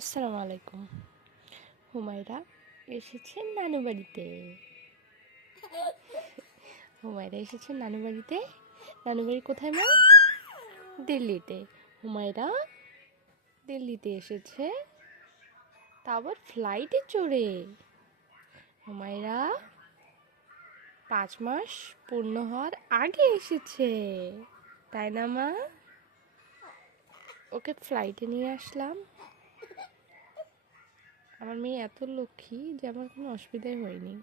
আসসালামু আলাইকুম। হুমায়রা এসেছে নানু বাড়িতে। হুমায়রা এসেছে নানু বাড়িতে। নানু বাড়ি কোথায় মা? দিল্লিতে। হুমায়রা দিল্লিতে এসেছে, তা আবার ফ্লাইটে চড়ে। হুমায়রা 5 মাস পূর্ণ হওয়ার আগে এসেছে, তাই না মা? ওকে ফ্লাইটে নিয়ে আসলাম। আমার মেয়ে এত লক্ষ্মী যে আমার কোনো অসুবিধাই হয়নি।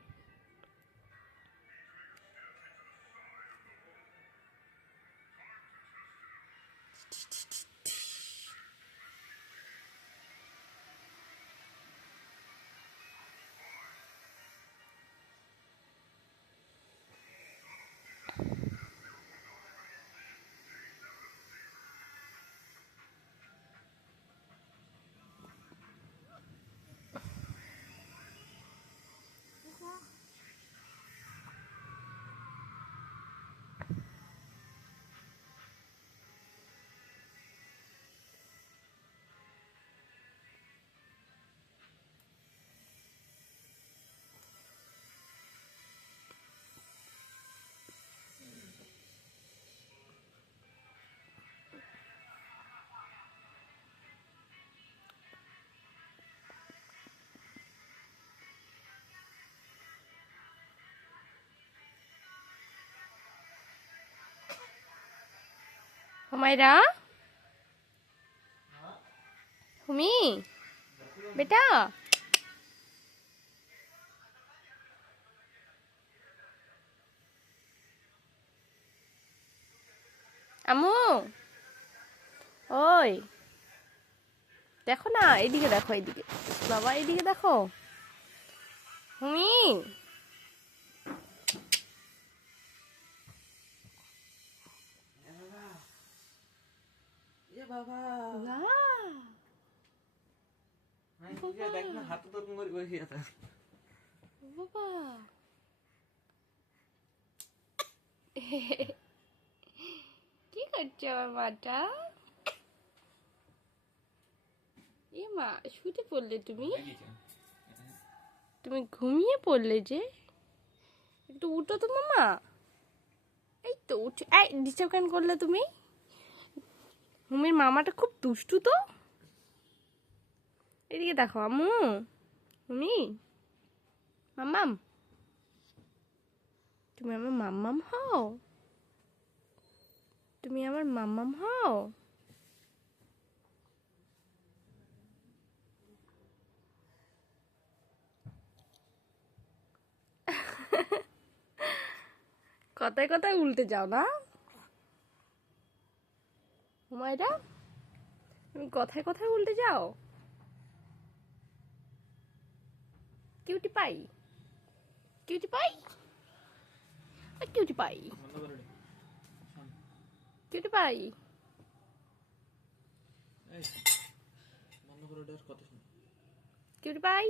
হুমায়রা, হুমি বেটা, আম্মু, ওই দেখো না, এদিকে দেখো, এদিকে বাবা, এদিকে দেখো। হুমি, বাবা না দেখ না হাত তো করে বসে আছে বাবা, কি করছে আমার মাটা? এ মা, শুতে পড়লে তুমি? তুমি ঘুমিয়ে পড়লে যে? একটু উঠো তো মামা। এই তো উঠে, এই ডিস্টার্ব কেন করলে তুমি? হুমির মামাটা খুব দুষ্টু তো। এদিকে দেখো আম্মু, হুমি, মাম্মাম, তুমি আমার মাম্মাম হও? তুমি আমার মাম্মাম হও? কথায় কথায় উল্টে যাও না হুমায়রা, তুমি কথায় কথায় উল্টে যাও। Cutie pie, cutie pie, cutie pie, cutie pie. বন্ধ করে দেওয়ার কথা শুনে কিউটি পাই।